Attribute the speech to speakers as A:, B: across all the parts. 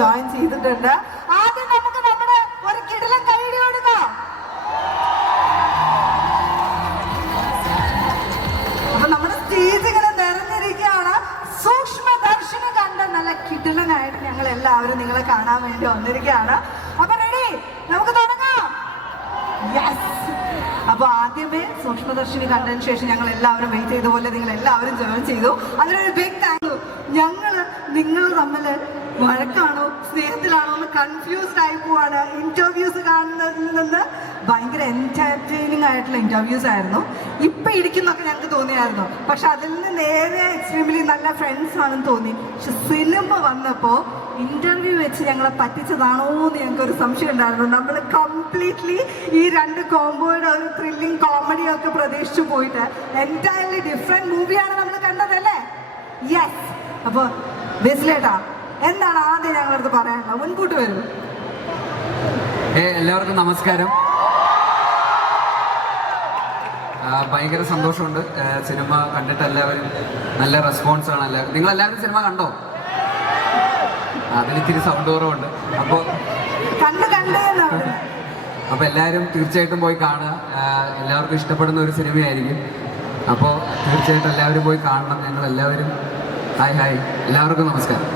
A: Join ചെയ്തിട്ടുണ്ട്. ആദ്യം നമുക്ക് നമ്മുടെ ഒരു കിടിലം കൈയിടി കൊടുക്കാം. അപ്പൊ നമ്മുടെ സ്റ്റേജ് ഇങ്ങനെ നിറഞ്ഞിരിക്കുകയാണ്. സൂക്ഷ്മ ദർശനം കണ്ട നല്ല കിടിലനായിട്ട് ഞങ്ങൾ എല്ലാവരും നിങ്ങളെ കാണാൻ വേണ്ടി വന്നിരിക്കുകയാണ്. അപ്പൊ റെഡി നമുക്ക് തുടങ്ങാം. യെസ് അപ്പൊ ആദ്യമേ സൂക്ഷ്മദർശിനി കണ്ടതിന് ശേഷം ഞങ്ങൾ എല്ലാവരും വെയിറ്റ് ചെയ്ത പോലെ നിങ്ങൾ എല്ലാവരും ജോയിൻ ചെയ്തു. അതിനൊരു ബിഗ് താങ്ക് ഞങ്ങൾ നിങ്ങൾ തമ്മിൽ വഴക്കാണോ? സ്നേഹത്തിലാണോ എന്ന് കൺഫ്യൂസ്ഡ് ആയി പോവാണ്. ഇന്റർവ്യൂസ് കാണുന്നതിൽ നിന്ന് ഭയങ്കര എന്റർടൈനിങ് ആയിട്ടുള്ള ഇന്റർവ്യൂസ് ആയിരുന്നു. ഇപ്പൊ ഇരിക്കുന്നൊക്കെ ഞങ്ങൾക്ക് തോന്നിയായിരുന്നു. പക്ഷെ അതിൽ നിന്ന് നേരെ എക്സ്ട്രീംലി നല്ല ഫ്രണ്ട്സ് ആണെന്ന് തോന്നി. പക്ഷെ സിനിമ വന്നപ്പോ ഇന്റർവ്യൂ വെച്ച് ഞങ്ങളെ പറ്റിച്ചതാണോ എന്ന് ഞങ്ങൾക്ക് ഒരു സംശയം ഉണ്ടായിരുന്നു. നമ്മൾ കംപ്ലീറ്റ്ലി ഈ രണ്ട് കോമ്പോയുടെ ഒരു ത്രില്ലിംഗ് കോമഡി ഒക്കെ പ്രതീക്ഷിച്ചു പോയിട്ട് എന്റയർലി ഡിഫറെന്റ് മൂവിയാണ് നമ്മൾ കണ്ടതല്ലേ? യെസ് അപ്പൊ ബെസ്ലേട്ടാ എന്താണ് ആദ്യം ഞങ്ങളടുത്ത് പറയാനുള്ളത്? മുൻകൂട്ട് വരും.
B: എല്ലാവർക്കും നമസ്കാരം. ഭയങ്കര സന്തോഷമുണ്ട്. സിനിമ കണ്ടിട്ട് എല്ലാവരും നല്ല റെസ്പോൺസ് ആണ് എല്ലാവരും. നിങ്ങൾ എല്ലാവരും സിനിമ കണ്ടോ? അതിലിത്തിരി സൗണ്ട് കുറവുണ്ട്. അപ്പോൾ അപ്പോൾ എല്ലാവരും തീർച്ചയായിട്ടും പോയി കാണുക. എല്ലാവർക്കും ഇഷ്ടപ്പെടുന്ന ഒരു സിനിമയായിരിക്കും. അപ്പോൾ തീർച്ചയായിട്ടും എല്ലാവരും പോയി കാണണം. ഞങ്ങൾ എല്ലാവരും ഹായ് ഹായ്. എല്ലാവർക്കും നമസ്കാരം.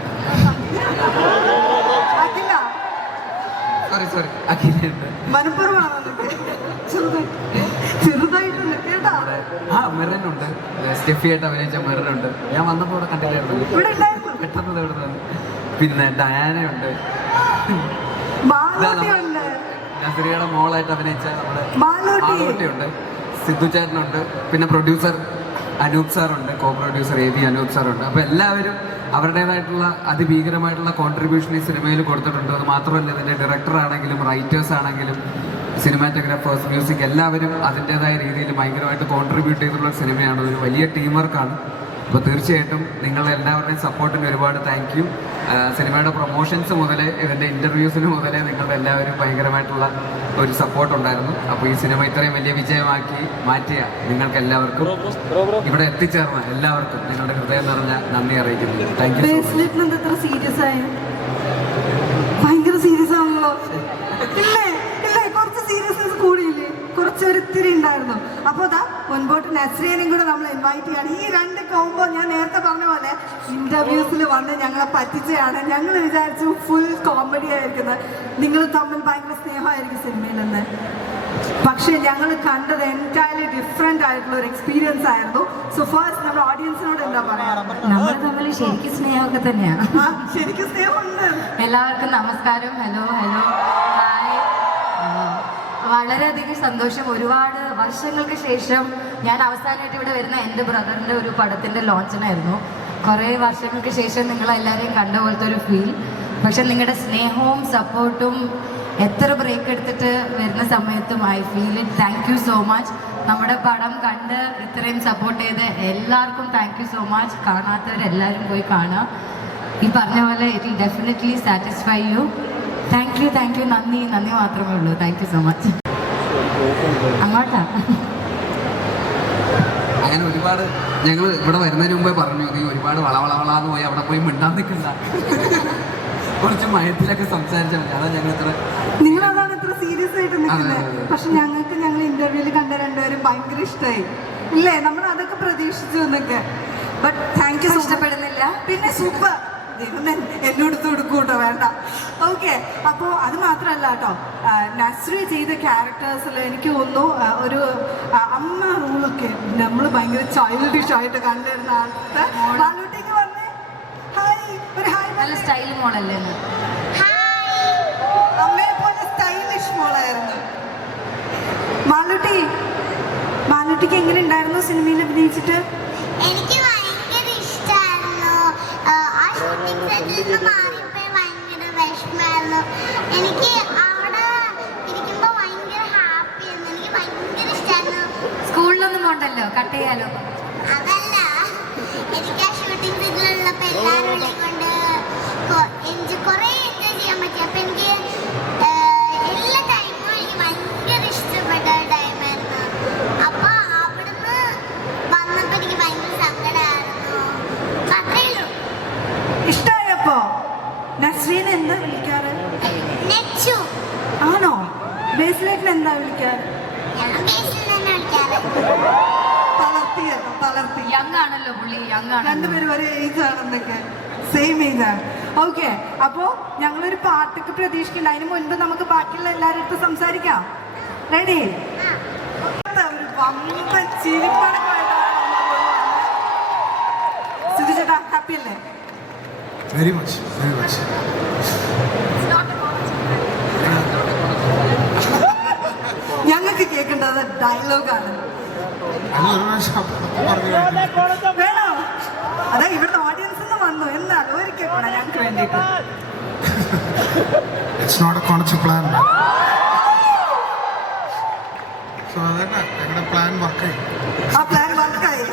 B: സോറി സോറി
A: ചെറുതായിട്ടുണ്ട് കേട്ടാ?
B: ആ മെറിനുണ്ട് സ്റ്റെഫിയായിട്ട് അഭിനയിച്ച മെറിനുണ്ട് ഞാൻ വന്നപ്പോൾ ഇവിടെ കണ്ടില്ലായിരുന്നു.
A: ഇവിടെ ഉണ്ടായിരുന്നു
B: പെട്ടെന്ന് പിന്നെ ഡയാനയുണ്ട് നസറിയുടെ മോളായിട്ട് അഭിനയിച്ച നമ്മുടെ ഉണ്ട്. സിദ്ധു ചേട്ടനുണ്ട്. പിന്നെ producer Anoop സാറുണ്ട് co producer A B Anoop സാറുണ്ട്. അപ്പോൾ എല്ലാവരും അവരുടേതായിട്ടുള്ള അതിഭീകരമായിട്ടുള്ള കോൺട്രിബ്യൂഷൻ ഈ സിനിമയിൽ കൊടുത്തിട്ടുണ്ട്. അത് മാത്രമല്ല ഇതിന്റെ ഡയറക്ടർ ആണെങ്കിലും റൈറ്റേഴ്സ് ആണെങ്കിലും സിനിമാറ്റോഗ്രാഫേഴ്സ് മ്യൂസിക് എല്ലാവരും അതിന്റെതായ രീതിയിൽ ഭയങ്കരമായിട്ട് കോൺട്രിബ്യൂട്ട് ചെയ്തിട്ടുള്ള സിനിമയാണ് ഒരു വലിയ ടീം വർക്കാണ് അപ്പോൾ തീർച്ചയായിട്ടും നിങ്ങൾ എല്ലാവരുടെയും സപ്പോർട്ടിന് ഒരുപാട് താങ്ക് യു സിനിമയുടെ പ്രൊമോഷൻസ് മുതലേ ഇതിന്റെ ഇന്റർവ്യൂസിന് മുതലേ നിങ്ങളുടെ എല്ലാവരും ഭയങ്കരമായിട്ടുള്ള ഒരു സപ്പോർട്ട് ഉണ്ടായിരുന്നു അപ്പോൾ ഈ സിനിമ ഇത്രയും വലിയ വിജയമാക്കി മാറ്റിയ നിങ്ങൾക്ക് എല്ലാവർക്കും ഇവിടെ എത്തിച്ചേർന്ന എല്ലാവർക്കും നിങ്ങളുടെ ഹൃദയം നിറഞ്ഞ നന്ദി അറിയിക്കുന്നു. താങ്ക് യു
A: സീരിയസ് ആയ? ഭയങ്കര സീരിയസ് ആണല്ലോ. ഇല്ലേ? ഇല്ലേ? കുറച്ച് സീരിയസ്നെസ് കൂടിയില്ലേ? കുറച്ച് ഒരു ഉണ്ടായിരുന്നു. അപ്പൊ അതാ മുൻപോട്ട് നസ്രീനെയും കൂടെ നമ്മൾ ഇൻവൈറ്റ് ചെയ്യാണ്. ഈ രണ്ട് കോമ്പോ ഞാൻ നേരത്തെ പറഞ്ഞ ഇന്റർവ്യൂസിൽ വന്ന് ഞങ്ങളെ പറ്റിച്ചയാണ്. ഞങ്ങൾ വിചാരിച്ചു ഫുൾ കോമഡി ആയിരിക്കുന്നത്. നിങ്ങൾ തമ്മിൽ ഭയങ്കര സ്നേഹമായിരിക്കും സിനിമയിൽ നിന്ന്. പക്ഷേ ഞങ്ങൾ കണ്ടത് എന്റയർലി ഡിഫറെന്റ് ആയിട്ടുള്ള ഒരു എക്സ്പീരിയൻസ് ആയിരുന്നു. സോ ഫസ്റ്റ് നമ്മുടെ ഓഡിയൻസിനോട് എന്താ പറയാ?
C: നമ്മൾ തമ്മിൽ ശരിക്കും സ്നേഹമൊക്കെ തന്നെയാണ്.
A: ശരിക്കും സ്നേഹമുണ്ട്.
C: എല്ലാവർക്കും നമസ്കാരം. Hello hello. ഹായ്. വളരെയധികം സന്തോഷം. ഒരുപാട് വർഷങ്ങൾക്ക് ശേഷം ഞാൻ അവസാനമായിട്ട് ഇവിടെ വരുന്ന എന്റെ ബ്രദറിന്റെ ഒരു പടത്തിന്റെ ലോഞ്ചിനായിരുന്നു കുറേ വർഷങ്ങൾക്ക് ശേഷം നിങ്ങളെല്ലാവരെയും കണ്ട പോലത്തെ ഒരു ഫീൽ പക്ഷെ നിങ്ങളുടെ സ്നേഹവും സപ്പോർട്ടും എത്ര ബ്രേക്ക് എടുത്തിട്ട് വരുന്ന സമയത്തും I feel it thank you so much നമ്മുടെ പടം കണ്ട് ഇത്രയും സപ്പോർട്ട് ചെയ്ത് എല്ലാവർക്കും താങ്ക് യു സോ മച്ച് കാണാത്തവരെല്ലാവരും പോയി കാണുക ഈ പറഞ്ഞ പോലെ it will definitely satisfy you thank you thank you നന്ദി നന്ദി മാത്രമേ ഉള്ളൂ. താങ്ക് യു സോ മച്ച് അങ്ങോട്ടാ?
B: അങ്ങനെ ഒരുപാട് ഞങ്ങൾ ഇവിടെ വരുന്നതിന് മുമ്പേ പറഞ്ഞു നീ ഒരുപാട് വളവളവളാന്ന് പോയി അവിടെ പോയി മിണ്ടാൻ നിൽക്കണ്ട. കുറച്ച് മയത്തിലൊക്കെ സംസാരിച്ചാൽ മതി. അതാ ഞങ്ങൾ ഇത്ര
A: നിങ്ങൾ അതാണ് ഇത്ര സീരിയസ് ആയിട്ട് നിൽക്കുന്നത്. പക്ഷെ ഞങ്ങൾക്ക് ഞങ്ങൾ ഇന്റർവ്യൂവിൽ കണ്ട രണ്ടുപേരും ഭയങ്കര ഇഷ്ടമായി ഇല്ലേ? നമ്മൾ അതൊക്കെ പ്രതീക്ഷിച്ചു എന്നൊക്കെ. ബട്ട് താങ്ക് യു
C: ഇഷ്ടപ്പെടുന്നില്ല.
A: പിന്നെ സൂപ്പർ എന്നോട് കൊടുക്കൂട്ടോ വേണ്ട. ഓക്കെ അപ്പോൾ അത് മാത്രമല്ല കേട്ടോ. നസ്രി ചെയ്ത ക്യാരക്ടേഴ്സിൽ എനിക്ക് തോന്നുന്നു ഒരു അമ്മ റൂളൊക്കെ നമ്മൾ ഭയങ്കര ചൈൽഡിഷ് ആയിട്ട് കണ്ടിരുന്ന ആൾക്ക് മാലൂട്ടിക്ക് വന്നേ. ഹായ് ഒരു ഹായ്
C: നല്ല സ്റ്റൈൽ മോളല്ലേ
A: അമ്മയെ പോലെ സ്റ്റൈലിഷ് മോളായിരുന്നു. മാലൂട്ടി മാലൂട്ടിക്ക് എങ്ങനെ ഉണ്ടായിരുന്നു സിനിമയിൽ അഭിനയിച്ചിട്ട്?
D: എനിക്ക് ഭയങ്കര ഇഷ്ടമായിരുന്നു ആ ഷൂട്ടിംഗ് സെറ്റിൽ നിന്ന് മാറിയപ്പോ ഭയങ്കര വിഷമായിരുന്നു
C: ചെയ്യാലോ?
D: അതല്ല. എനിക്ക് ആ ഷൂട്ടിംഗ് സീറ്റിലുള്ളപ്പോ എല്ലാവരും കൊണ്ട് എനിക്ക് കുറേ എൻജോയ് ചെയ്യാൻ പറ്റി. അപ്പൊ എനിക്ക് എല്ലാ ടൈമും എനിക്ക് ഭയങ്കര ഇഷ്ടപ്പെട്ട ഒരു ടൈമായിരുന്നു അപ്പൊ അവിടുന്ന് വന്നപ്പോ എനിക്ക് ഭയങ്കര സങ്കടമായിരുന്നു അത്രേ ഉള്ളൂ.
A: ഇഷ്ടമായപ്പോ നസ്രീനെ എന്താ വിളിക്കാറ്?
D: നെച്ചു.
A: ആണോ? ബേസിലേക്ക് എന്താ വിളിക്കാറ്?
D: ഞാൻ ബേസിൽ തന്നെ വിളിക്കാറ്.
A: തളർത്തി കേട്ടോ തളർത്തി.
C: യങ് ആണല്ലോ പുള്ളി യങ് ആണ്
A: രണ്ടുപേരും ഒരേ ഏജ് ആണെന്നൊക്കെ സെയിം ഏജ് ആണ് ഓക്കെ അപ്പോ ഞങ്ങളൊരു പാട്ടൊക്കെ പ്രതീക്ഷിക്കുന്നുണ്ട്. അതിന് മുൻപ് നമുക്ക് ബാക്കിയുള്ള എല്ലാവരുടെ അടുത്ത് സംസാരിക്കാം. റെഡി ഒരു വമ്പൻ ചിരിപ്പടക്കമായിട്ടാണ് സിധു ചേട്ടാ ഹാപ്പി അല്ലേ?
E: വെരി മച്ച് വെരി മച്ച്
A: ഞങ്ങൾക്ക് കേൾക്കേണ്ടത് ഡയലോഗാണ് വേണോ അതാ ഇവിടുത്തെ ഓഡിയൻസ് നിന്ന് വന്നു. എന്നാൽ ഒരിക്കൽ കൂടെ ഞങ്ങൾക്ക് വേണ്ടിയിട്ട്.
E: It's not a conscious plan so അതന്നെ. ഞങ്ങളുടെ പ്ലാൻ വർക്കായി
A: ആ പ്ലാൻ വർക്കായി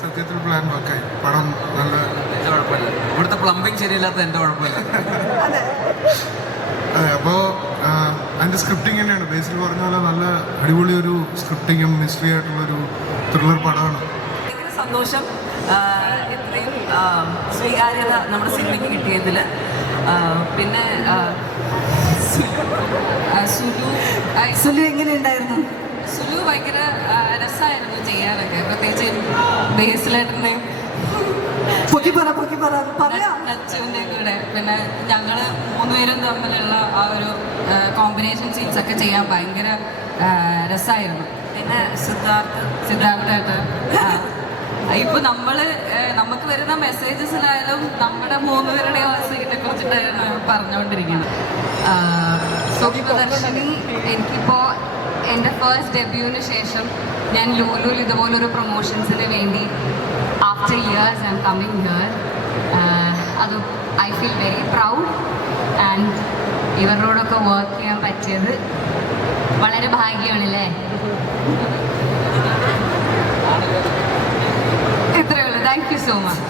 E: സത്യത്തിൽ പ്ലാൻ വർക്കായി പടം നല്ല
B: എന്റെ കുഴപ്പമില്ല. ഇവിടുത്തെ പ്ലംബിംഗ് ശരിയില്ലാത്ത എന്റെ കുഴപ്പമില്ല.
A: അതെ.
E: അതെ അപ്പോൾ അതിന്റെ സ്ക്രിപ്റ്റിംഗ് തന്നെയാണ്. ബേസിൽ പറഞ്ഞ പോലെ നല്ല അടിപൊളി ഒരു സ്ക്രിപ്റ്റിങ്ങും മിസ്റ്ററി ആയിട്ടുള്ളൊരു ത്രില്ലർ പടമാണ്.
F: ഭയങ്കര സന്തോഷം. ഇത്രയും സ്വീകാര്യത നമ്മുടെ സിനിമയ്ക്ക് കിട്ടിയതിൽ പിന്നെ സുലു സുലു എങ്ങനെ
A: ഉണ്ടായിരുന്നു എങ്ങനെയുണ്ടായിരുന്നു?
F: സുലു ഭയങ്കര രസമായിരുന്നു ചെയ്യാനൊക്കെ. പ്രത്യേകിച്ച് ബേസിലേട്ടന്റെയും
A: പൊക്കി പറ പൊക്കി പറ പറയാം.
F: നച്ചുവിന്റെ കൂടെ പിന്നെ ഞങ്ങൾ മൂന്നുപേരും തമ്മിലുള്ള ആ ഒരു കോമ്പിനേഷൻ സീൻസ് ഒക്കെ ചെയ്യാൻ ഭയങ്കര രസമായിരുന്നു പിന്നെ സിദ്ധാർത്ഥ് സിദ്ധാർത്ഥായിട്ട് ഇപ്പൊ നമ്മൾ നമുക്ക് വരുന്ന മെസ്സേജസിലായാലും നമ്മുടെ മൂന്നുപേരുടെ ആ സീനെ കുറിച്ചിട്ടായിരുന്നു പറഞ്ഞുകൊണ്ടിരിക്കുന്നത്
C: സ്വപ്നദർശിനി എനിക്കിപ്പോ എന്റെ ഫസ്റ്റ് ഡെബ്യൂവിന് ശേഷം ഞാൻ ലൂലുൽ ഇതുപോലൊരു പ്രൊമോഷൻസിന് വേണ്ടി after years I coming here അത് I feel very proud and ഇവരോടൊക്കെ വർക്ക് ചെയ്യാൻ പറ്റിയത് വളരെ ഭാഗ്യമാണല്ലേ? ഇത്രയേ ഉള്ളൂ. Thank you so much